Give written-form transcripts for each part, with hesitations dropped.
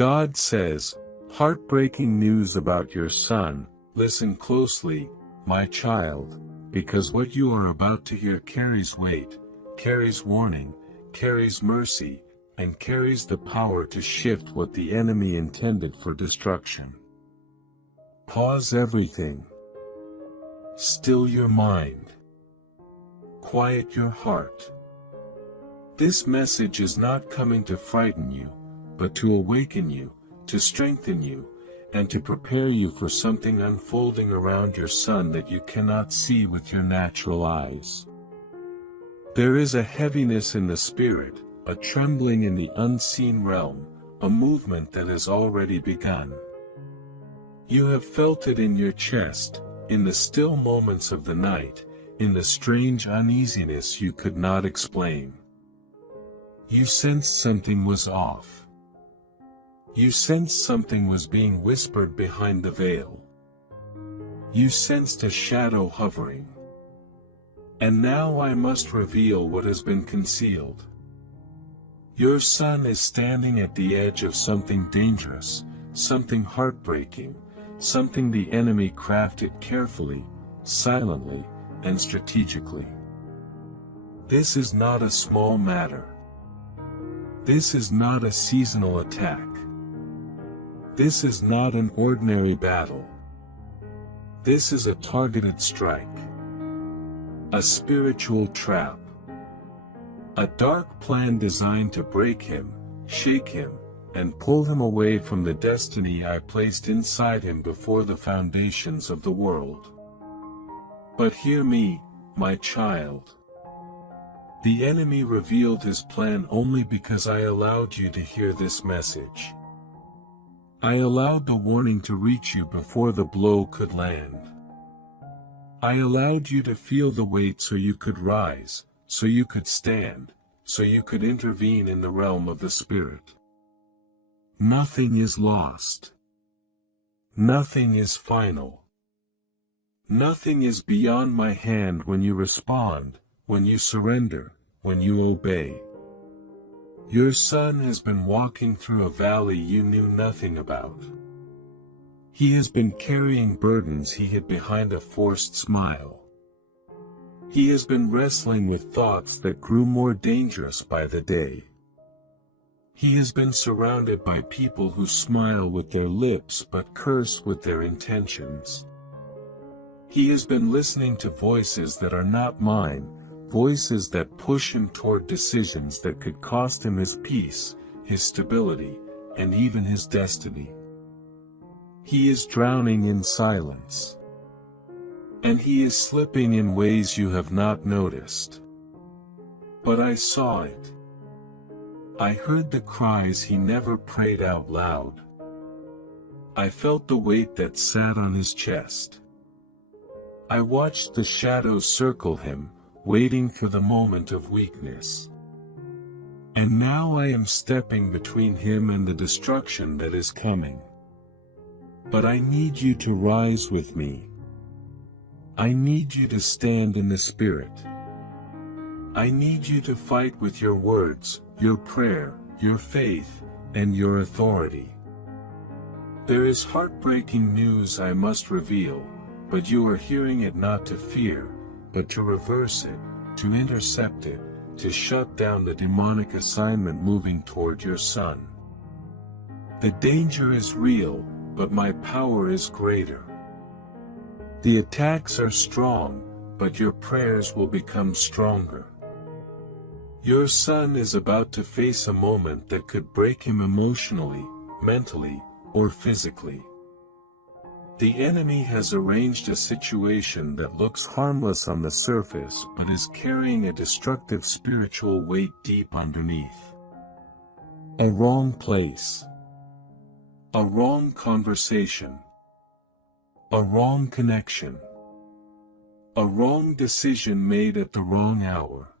God says, heartbreaking news about your son. Listen closely, my child, because what you are about to hear carries weight, carries warning, carries mercy, and carries the power to shift what the enemy intended for destruction. Pause everything. Still your mind. Quiet your heart. This message is not coming to frighten you, but to awaken you, to strengthen you, and to prepare you for something unfolding around your son that you cannot see with your natural eyes. There is a heaviness in the spirit, a trembling in the unseen realm, a movement that has already begun. You have felt it in your chest, in the still moments of the night, in the strange uneasiness you could not explain. You sensed something was off. You sensed something was being whispered behind the veil. You sensed a shadow hovering. And now I must reveal what has been concealed. Your son is standing at the edge of something dangerous, something heartbreaking, something the enemy crafted carefully, silently, and strategically. This is not a small matter. This is not a seasonal attack. This is not an ordinary battle. This is a targeted strike. A spiritual trap. A dark plan designed to break him, shake him, and pull him away from the destiny I placed inside him before the foundations of the world. But hear me, my child. The enemy revealed his plan only because I allowed you to hear this message. I allowed the warning to reach you before the blow could land. I allowed you to feel the weight so you could rise, so you could stand, so you could intervene in the realm of the Spirit. Nothing is lost. Nothing is final. Nothing is beyond my hand when you respond, when you surrender, when you obey. Your son has been walking through a valley you knew nothing about. He has been carrying burdens he hid behind a forced smile. He has been wrestling with thoughts that grew more dangerous by the day. He has been surrounded by people who smile with their lips but curse with their intentions. He has been listening to voices that are not mine, voices that push him toward decisions that could cost him his peace, his stability, and even his destiny. He is drowning in silence. And he is slipping in ways you have not noticed. But I saw it. I heard the cries he never prayed out loud. I felt the weight that sat on his chest. I watched the shadows circle him, waiting for the moment of weakness. And now I am stepping between him and the destruction that is coming. But I need you to rise with me. I need you to stand in the Spirit. I need you to fight with your words, your prayer, your faith, and your authority. There is heartbreaking news I must reveal, but you are hearing it not to fear, but to reverse it, to intercept it, to shut down the demonic assignment moving toward your son. The danger is real, but my power is greater. The attacks are strong, but your prayers will become stronger. Your son is about to face a moment that could break him emotionally, mentally, or physically. The enemy has arranged a situation that looks harmless on the surface but is carrying a destructive spiritual weight deep underneath. A wrong place. A wrong conversation. A wrong connection. A wrong decision made at the wrong hour.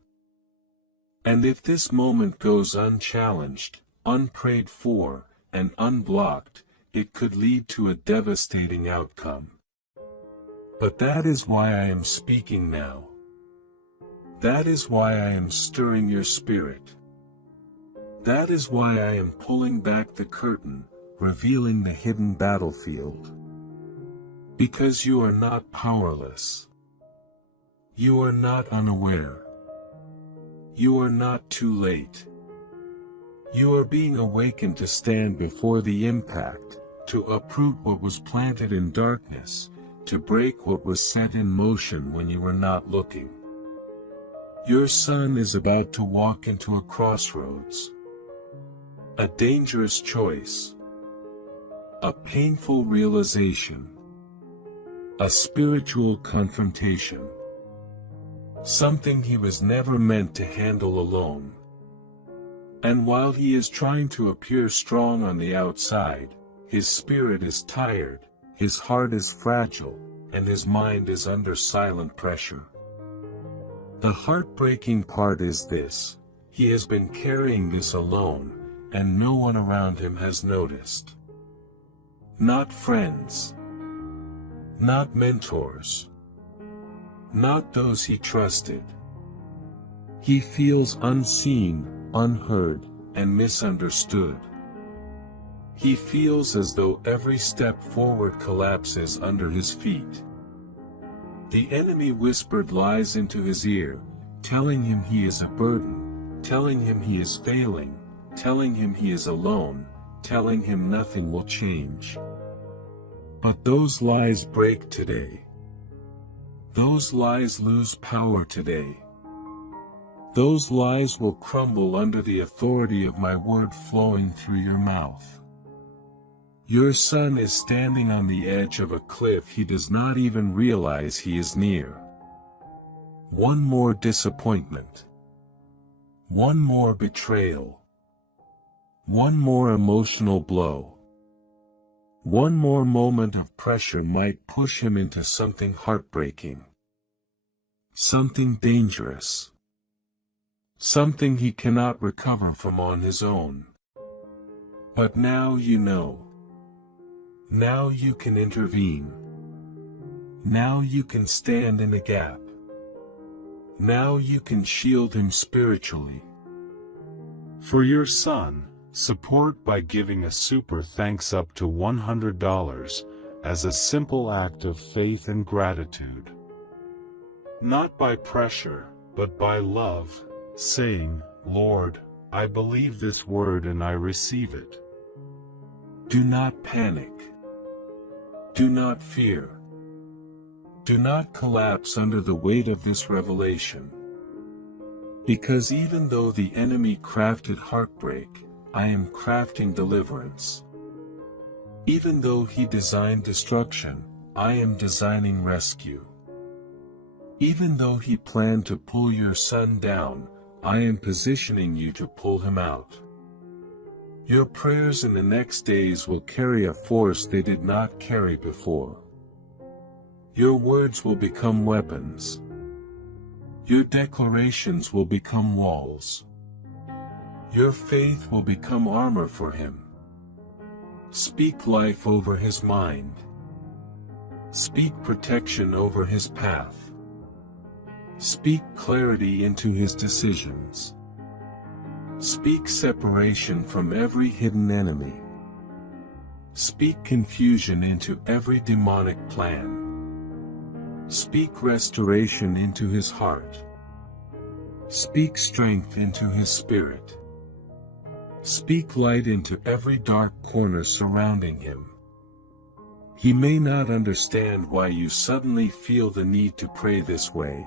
And if this moment goes unchallenged, unprayed for, and unblocked, it could lead to a devastating outcome. But that is why I am speaking now. That is why I am stirring your spirit. That is why I am pulling back the curtain, revealing the hidden battlefield. Because you are not powerless. You are not unaware. You are not too late. You are being awakened to stand before the impact, to uproot what was planted in darkness, to break what was set in motion when you were not looking. Your son is about to walk into a crossroads. A dangerous choice. A painful realization. A spiritual confrontation. Something he was never meant to handle alone. And while he is trying to appear strong on the outside, his spirit is tired, his heart is fragile, and his mind is under silent pressure. The heartbreaking part is this: he has been carrying this alone, and no one around him has noticed. Not friends. Not mentors. Not those he trusted. He feels unseen, unheard, and misunderstood. He feels as though every step forward collapses under his feet. The enemy whispered lies into his ear, telling him he is a burden, telling him he is failing, telling him he is alone, telling him nothing will change. But those lies break today. Those lies lose power today. Those lies will crumble under the authority of my word flowing through your mouth. Your son is standing on the edge of a cliff he does not even realize he is near. One more disappointment. One more betrayal. One more emotional blow. One more moment of pressure might push him into something heartbreaking. Something dangerous. Something he cannot recover from on his own. But now you know. Now you can intervene. Now you can stand in the gap. Now you can shield him spiritually. For your son, support by giving a super thanks up to $100 as a simple act of faith and gratitude. Not by pressure, but by love, saying, Lord, I believe this word and I receive it. Do not panic. Do not fear. Do not collapse under the weight of this revelation. Because even though the enemy crafted heartbreak, I am crafting deliverance. Even though he designed destruction, I am designing rescue. Even though he planned to pull your son down, I am positioning you to pull him out. Your prayers in the next days will carry a force they did not carry before. Your words will become weapons. Your declarations will become walls. Your faith will become armor for him. Speak life over his mind. Speak protection over his path. Speak clarity into his decisions. Speak separation from every hidden enemy. Speak confusion into every demonic plan. Speak restoration into his heart. Speak strength into his spirit. Speak light into every dark corner surrounding him. He may not understand why you suddenly feel the need to pray this way.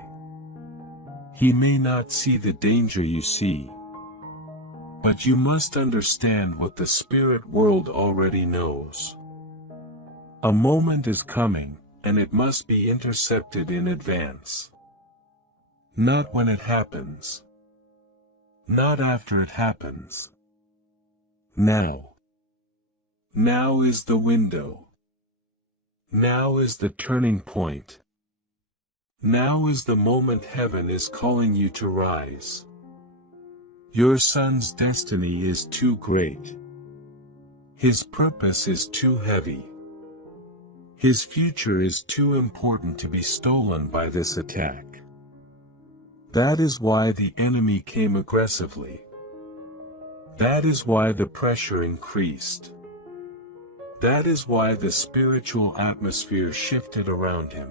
He may not see the danger you see. But you must understand what the spirit world already knows. A moment is coming, and it must be intercepted in advance. Not when it happens. Not after it happens. Now. Now is the window. Now is the turning point. Now is the moment heaven is calling you to rise. Your son's destiny is too great. His purpose is too heavy. His future is too important to be stolen by this attack. That is why the enemy came aggressively. That is why the pressure increased. That is why the spiritual atmosphere shifted around him.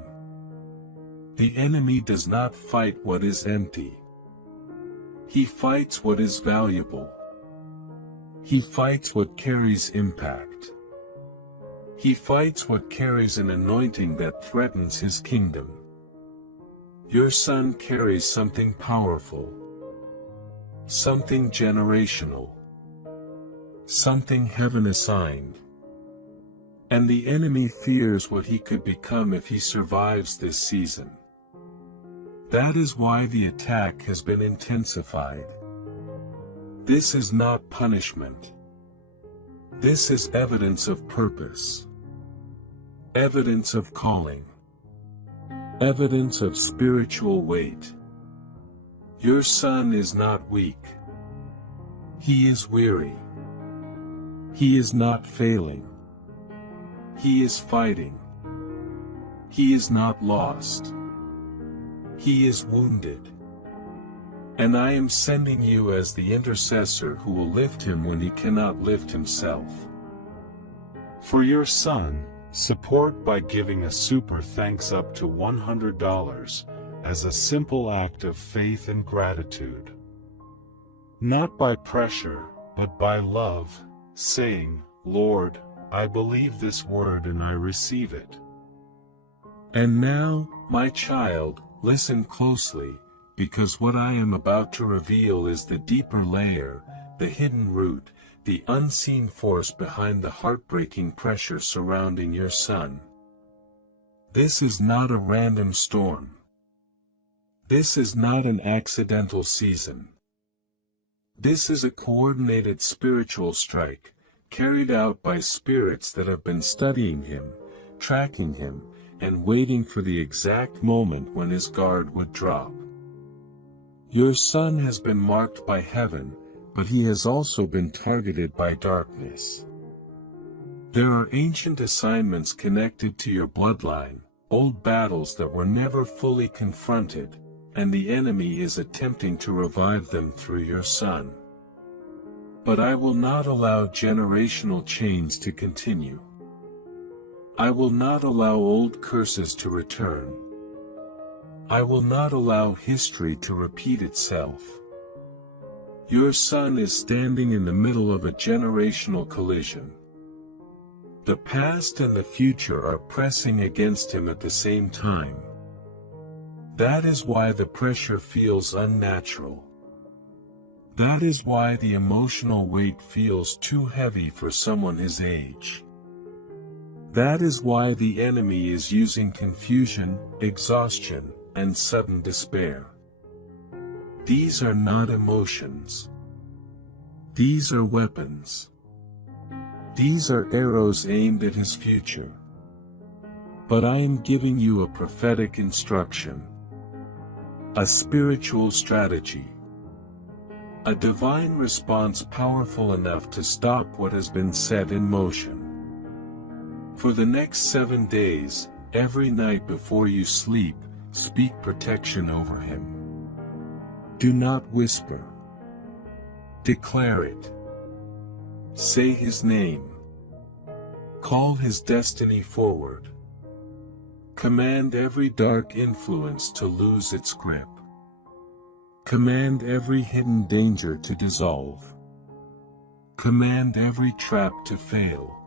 The enemy does not fight what is empty. He fights what is valuable. He fights what carries impact. He fights what carries an anointing that threatens his kingdom. Your son carries something powerful. Something generational. Something heaven assigned. And the enemy fears what he could become if he survives this season. That is why the attack has been intensified. This is not punishment. This is evidence of purpose. Evidence of calling. Evidence of spiritual weight. Your son is not weak. He is weary. He is not failing. He is fighting. He is not lost. He is wounded. And I am sending you as the intercessor who will lift him when he cannot lift himself. For your son, support by giving a super thanks up to $100 as a simple act of faith and gratitude. Not by pressure, but by love, saying, Lord, I believe this word and I receive it. And now, my child, listen closely, because what I am about to reveal is the deeper layer, the hidden root, the unseen force behind the heartbreaking pressure surrounding your son. This is not a random storm. This is not an accidental season. This is a coordinated spiritual strike, carried out by spirits that have been studying him, tracking him, and waiting for the exact moment when his guard would drop. Your son has been marked by heaven, but he has also been targeted by darkness. There are ancient assignments connected to your bloodline, old battles that were never fully confronted, and the enemy is attempting to revive them through your son. But I will not allow generational chains to continue. I will not allow old curses to return. I will not allow history to repeat itself. Your son is standing in the middle of a generational collision. The past and the future are pressing against him at the same time. That is why the pressure feels unnatural. That is why the emotional weight feels too heavy for someone his age. That is why the enemy is using confusion, exhaustion, and sudden despair. These are not emotions. These are weapons. These are arrows aimed at his future. But I am giving you a prophetic instruction. A spiritual strategy. A divine response powerful enough to stop what has been set in motion. For the next 7 days, every night before you sleep, speak protection over him. Do not whisper. Declare it. Say his name. Call his destiny forward. Command every dark influence to lose its grip. Command every hidden danger to dissolve. Command every trap to fail.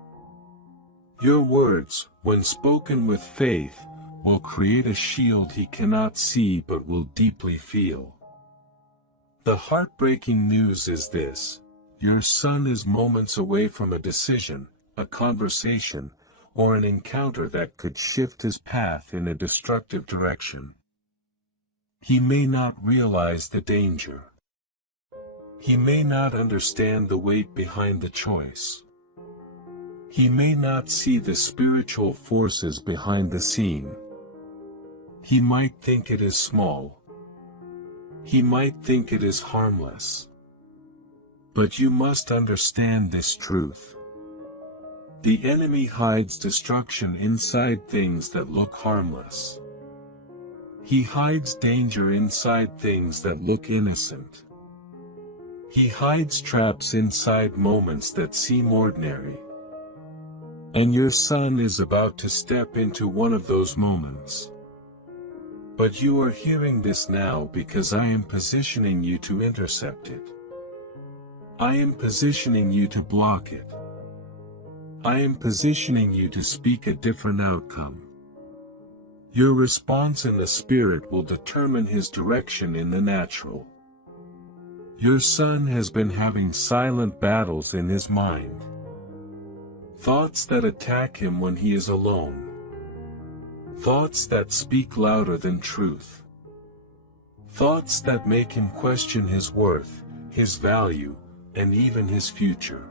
Your words, when spoken with faith, will create a shield he cannot see but will deeply feel. The heartbreaking news is this: your son is moments away from a decision, a conversation, or an encounter that could shift his path in a destructive direction. He may not realize the danger. He may not understand the weight behind the choice. He may not see the spiritual forces behind the scene. He might think it is small. He might think it is harmless. But you must understand this truth. The enemy hides destruction inside things that look harmless. He hides danger inside things that look innocent. He hides traps inside moments that seem ordinary. And your son is about to step into one of those moments. But you are hearing this now because I am positioning you to intercept it. I am positioning you to block it. I am positioning you to speak a different outcome. Your response in the spirit will determine his direction in the natural. Your son has been having silent battles in his mind. Thoughts that attack him when he is alone. Thoughts that speak louder than truth. Thoughts that make him question his worth, his value, and even his future.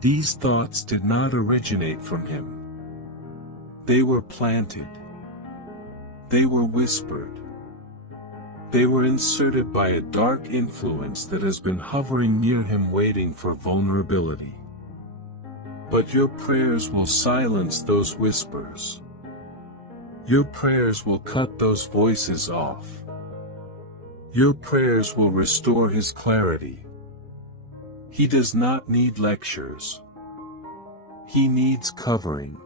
These thoughts did not originate from him. They were planted. They were whispered. They were inserted by a dark influence that has been hovering near him waiting for vulnerability. But your prayers will silence those whispers. Your prayers will cut those voices off. Your prayers will restore his clarity. He does not need lectures. He needs covering.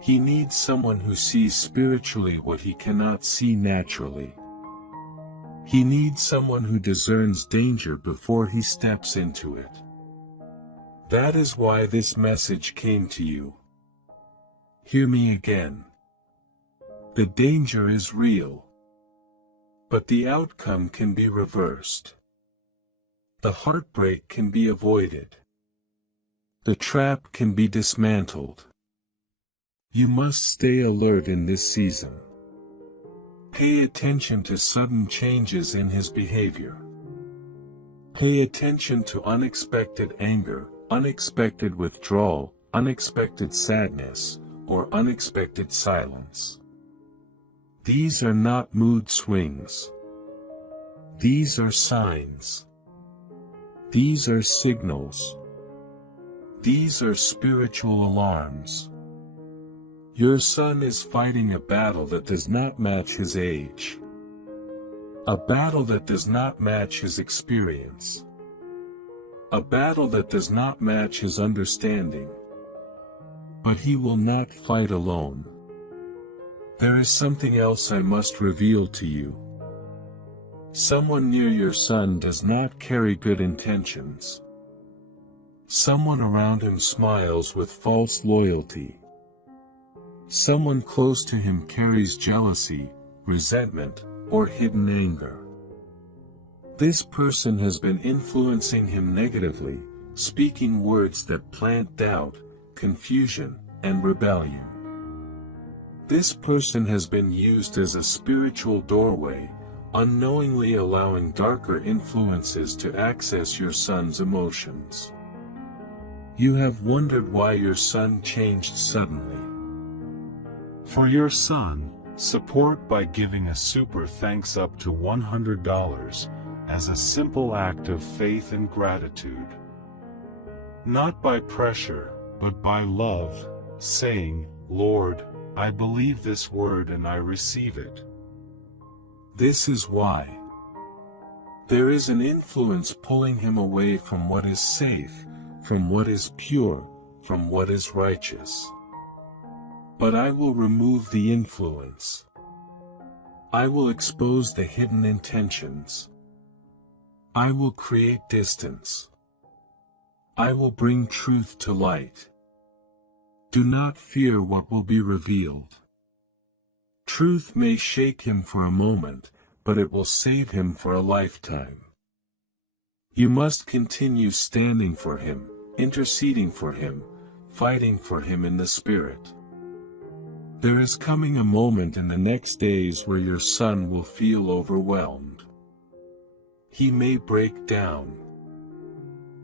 He needs someone who sees spiritually what he cannot see naturally. He needs someone who discerns danger before he steps into it. That is why this message came to you. Hear me again. The danger is real. But the outcome can be reversed. The heartbreak can be avoided. The trap can be dismantled. You must stay alert in this season. Pay attention to sudden changes in his behavior. Pay attention to unexpected anger, unexpected withdrawal, unexpected sadness, or unexpected silence. These are not mood swings. These are signs. These are signals. These are spiritual alarms. Your son is fighting a battle that does not match his age. A battle that does not match his experience. A battle that does not match his understanding. But he will not fight alone. There is something else I must reveal to you. Someone near your son does not carry good intentions. Someone around him smiles with false loyalty. Someone close to him carries jealousy, resentment, or hidden anger. This person has been influencing him negatively, speaking words that plant doubt, confusion, and rebellion. This person has been used as a spiritual doorway, unknowingly allowing darker influences to access your son's emotions. You have wondered why your son changed suddenly. For your son, support by giving a super thanks up to $100 as a simple act of faith and gratitude. Not by pressure, but by love, saying, Lord, I believe this word and I receive it. This is why. There is an influence pulling him away from what is safe, from what is pure, from what is righteous. But I will remove the influence. I will expose the hidden intentions. I will create distance. I will bring truth to light. Do not fear what will be revealed. Truth may shake him for a moment, but it will save him for a lifetime. You must continue standing for him, interceding for him, fighting for him in the Spirit. There is coming a moment in the next days where your son will feel overwhelmed. He may break down.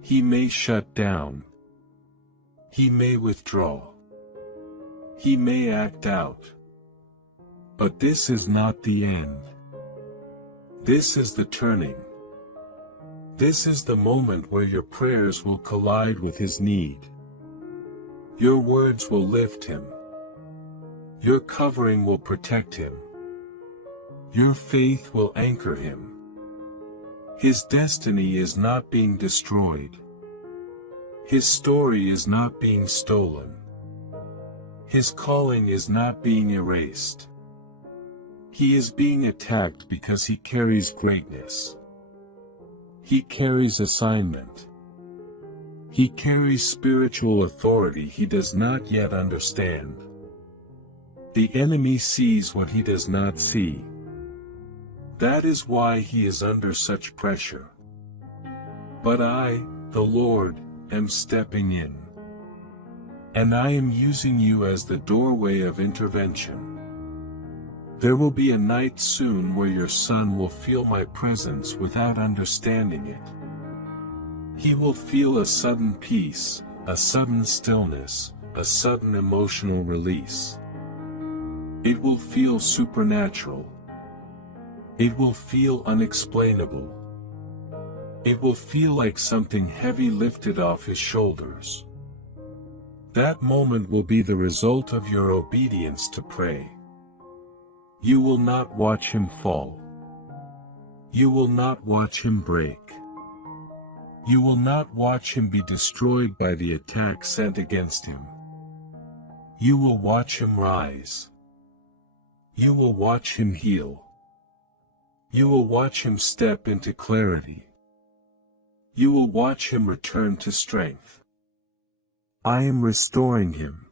He may shut down. He may withdraw. He may act out. But this is not the end. This is the turning. This is the moment where your prayers will collide with his need. Your words will lift him. Your covering will protect him. Your faith will anchor him. His destiny is not being destroyed. His story is not being stolen. His calling is not being erased. He is being attacked because he carries greatness. He carries assignment. He carries spiritual authority he does not yet understand. The enemy sees what he does not see. That is why he is under such pressure. But I, the Lord, am stepping in. And I am using you as the doorway of intervention. There will be a night soon where your son will feel my presence without understanding it. He will feel a sudden peace, a sudden stillness, a sudden emotional release. It will feel supernatural. It will feel unexplainable. It will feel like something heavy lifted off his shoulders. That moment will be the result of your obedience to pray. You will not watch him fall. You will not watch him break. You will not watch him be destroyed by the attack sent against him. You will watch him rise. You will watch him heal. You will watch him step into clarity. You will watch him return to strength. I am restoring him.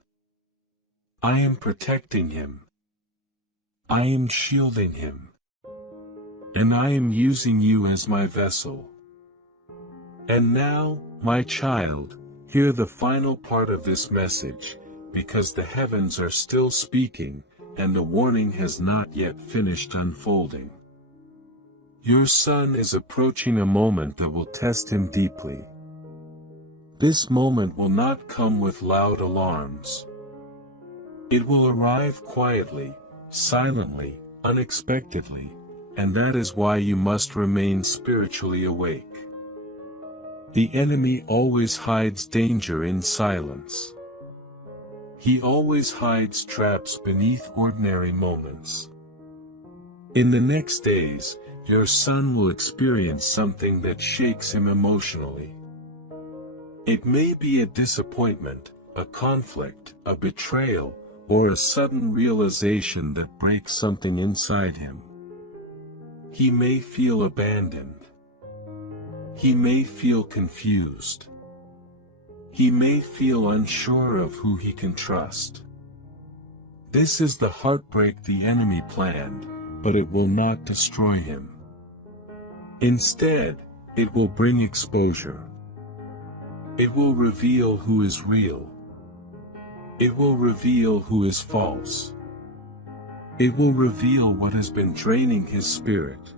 I am protecting him. I am shielding him. And I am using you as my vessel. And now, my child, hear the final part of this message, because the heavens are still speaking, and the warning has not yet finished unfolding. Your son is approaching a moment that will test him deeply. This moment will not come with loud alarms. It will arrive quietly, silently, unexpectedly, and that is why you must remain spiritually awake. The enemy always hides danger in silence. He always hides traps beneath ordinary moments. In the next days, your son will experience something that shakes him emotionally. It may be a disappointment, a conflict, a betrayal, or a sudden realization that breaks something inside him. He may feel abandoned. He may feel confused. He may feel unsure of who he can trust. This is the heartbreak the enemy planned, but it will not destroy him. Instead, it will bring exposure. It will reveal who is real. It will reveal who is false. It will reveal what has been draining his spirit.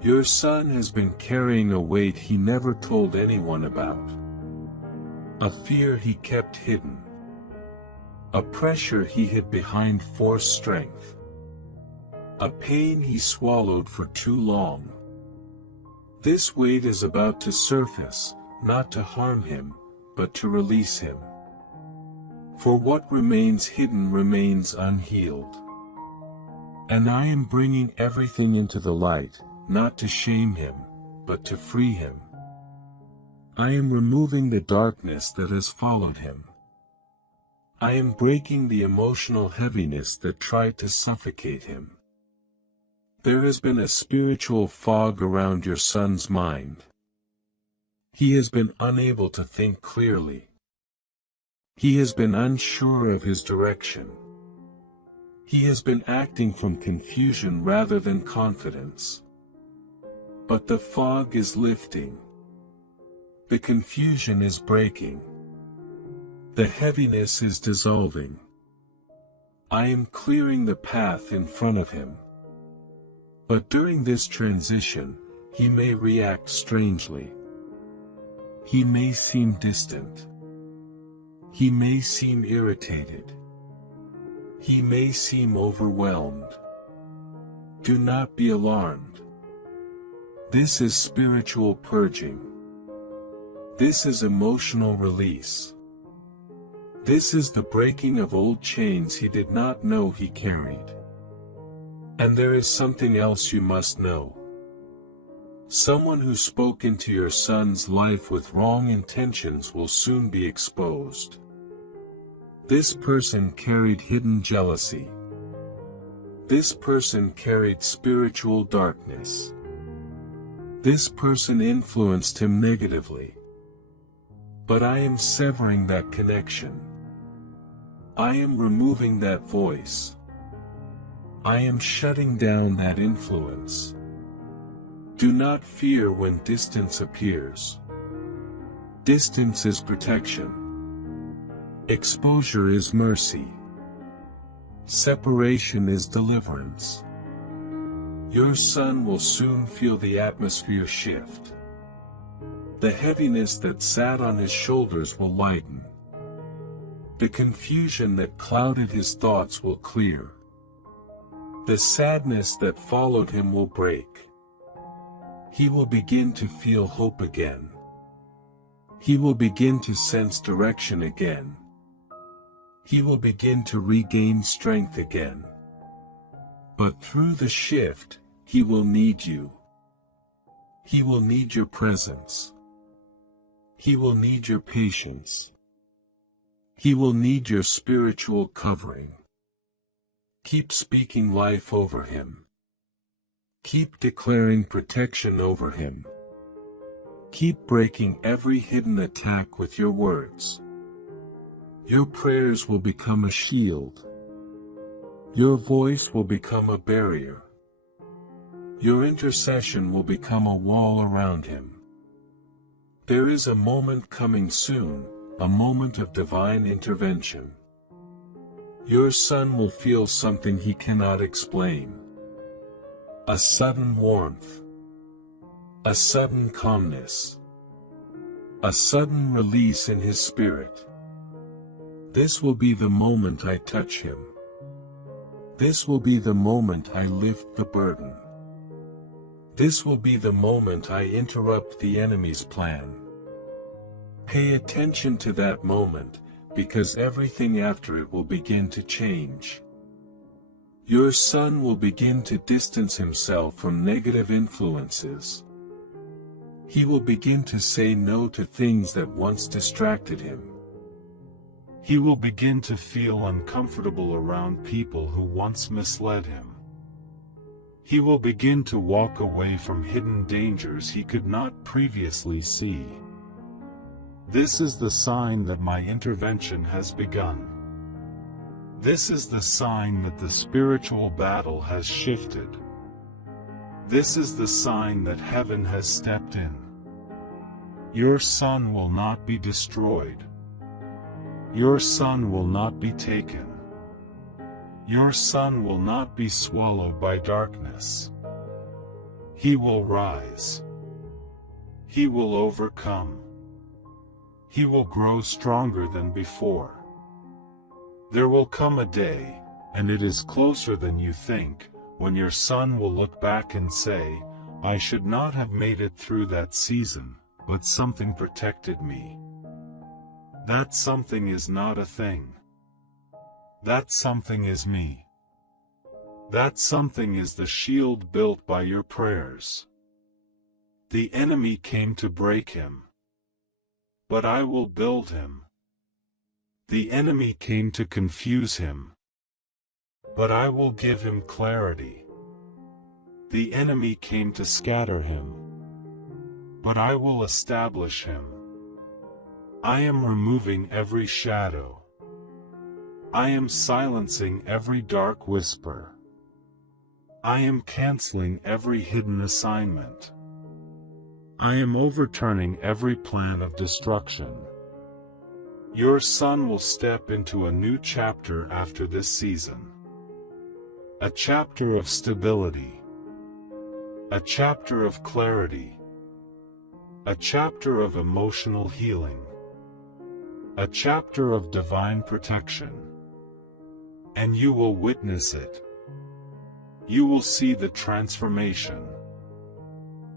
Your son has been carrying a weight he never told anyone about. A fear he kept hidden. A pressure he hid behind forced strength. A pain he swallowed for too long. This weight is about to surface, not to harm him, but to release him. For what remains hidden remains unhealed. And I am bringing everything into the light, not to shame him, but to free him. I am removing the darkness that has followed him. I am breaking the emotional heaviness that tried to suffocate him. There has been a spiritual fog around your son's mind. He has been unable to think clearly. He has been unsure of his direction. He has been acting from confusion rather than confidence. But the fog is lifting. The confusion is breaking. The heaviness is dissolving. I am clearing the path in front of him. But during this transition, he may react strangely. He may seem distant. He may seem irritated. He may seem overwhelmed. Do not be alarmed. This is spiritual purging. This is emotional release. This is the breaking of old chains he did not know he carried. And there is something else you must know. Someone who spoke into your son's life with wrong intentions will soon be exposed. This person carried hidden jealousy. This person carried spiritual darkness. This person influenced him negatively. But I am severing that connection. I am removing that voice. I am shutting down that influence. Do not fear when distance appears. Distance is protection. Exposure is mercy. Separation is deliverance. Your son will soon feel the atmosphere shift. The heaviness that sat on his shoulders will lighten. The confusion that clouded his thoughts will clear. The sadness that followed him will break. He will begin to feel hope again. He will begin to sense direction again. He will begin to regain strength again. But through the shift, he will need you. He will need your presence. He will need your patience. He will need your spiritual covering. Keep speaking life over him. Keep declaring protection over him. Keep breaking every hidden attack with your words. Your prayers will become a shield. Your voice will become a barrier. Your intercession will become a wall around him. There is a moment coming soon, a moment of divine intervention. Your son will feel something he cannot explain. A sudden warmth. A sudden calmness. A sudden release in his spirit. This will be the moment I touch him. This will be the moment I lift the burden. This will be the moment I interrupt the enemy's plan. Pay attention to that moment, because everything after it will begin to change. Your son will begin to distance himself from negative influences. He will begin to say no to things that once distracted him. He will begin to feel uncomfortable around people who once misled him. He will begin to walk away from hidden dangers he could not previously see. This is the sign that my intervention has begun. This is the sign that the spiritual battle has shifted. This is the sign that heaven has stepped in. Your son will not be destroyed. Your son will not be taken. Your son will not be swallowed by darkness. He will rise. He will overcome. He will grow stronger than before. There will come a day, and it is closer than you think, when your son will look back and say, I should not have made it through that season, but something protected me. That something is not a thing. That something is me. That something is the shield built by your prayers. The enemy came to break him, but I will build him. The enemy came to confuse him, but I will give him clarity. The enemy came to scatter him, but I will establish him. I am removing every shadow. I am silencing every dark whisper. I am canceling every hidden assignment. I am overturning every plan of destruction. Your son will step into a new chapter after this season. A chapter of stability. A chapter of clarity. A chapter of emotional healing. A chapter of divine protection. And you will witness it. You will see the transformation.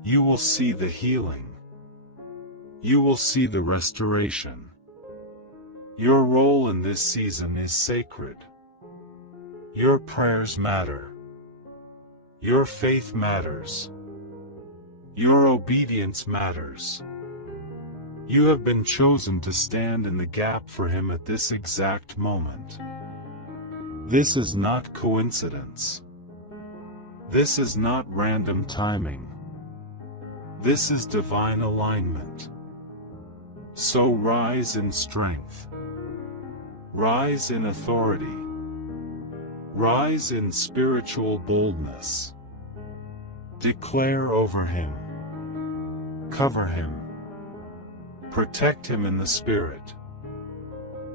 You will see the healing. You will see the restoration. Your role in this season is sacred. Your prayers matter. Your faith matters. Your obedience matters. You have been chosen to stand in the gap for him at this exact moment. This is not coincidence. This is not random timing. This is divine alignment. So rise in strength. Rise in authority. Rise in spiritual boldness. Declare over him. Cover him. Protect him in the Spirit.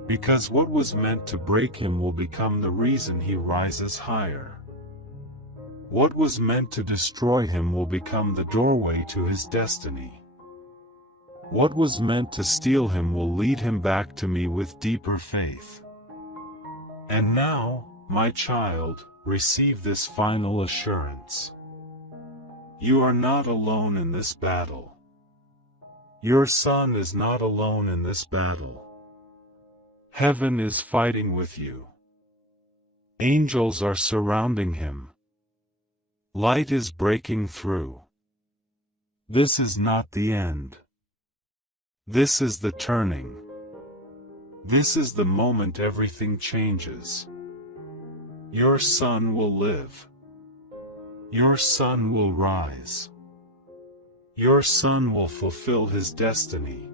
Because what was meant to break him will become the reason he rises higher. What was meant to destroy him will become the doorway to his destiny. What was meant to steal him will lead him back to me with deeper faith. And now, my child, receive this final assurance. You are not alone in this battle. Your son is not alone in this battle. Heaven is fighting with you. Angels are surrounding him. Light is breaking through. This is not the end. This is the turning. This is the moment everything changes. Your son will live. Your son will rise. Your son will fulfill his destiny.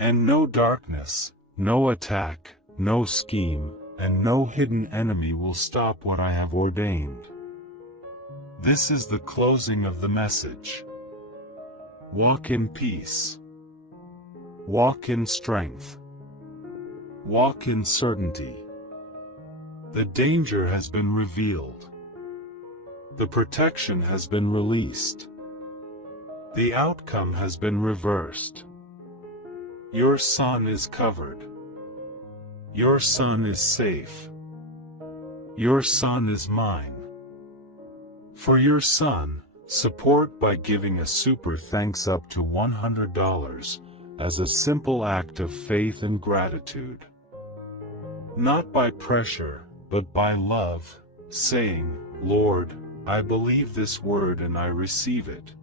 And no darkness, no attack, no scheme, and no hidden enemy will stop what I have ordained. This is the closing of the message. Walk in peace. Walk in strength. Walk in certainty. The danger has been revealed. The protection has been released. The outcome has been reversed. Your son is covered. Your son is safe. Your son is mine. For your son, support by giving a super thanks up to $100 as a simple act of faith and gratitude. Not by pressure, but by love, saying, Lord, I believe this word and I receive it.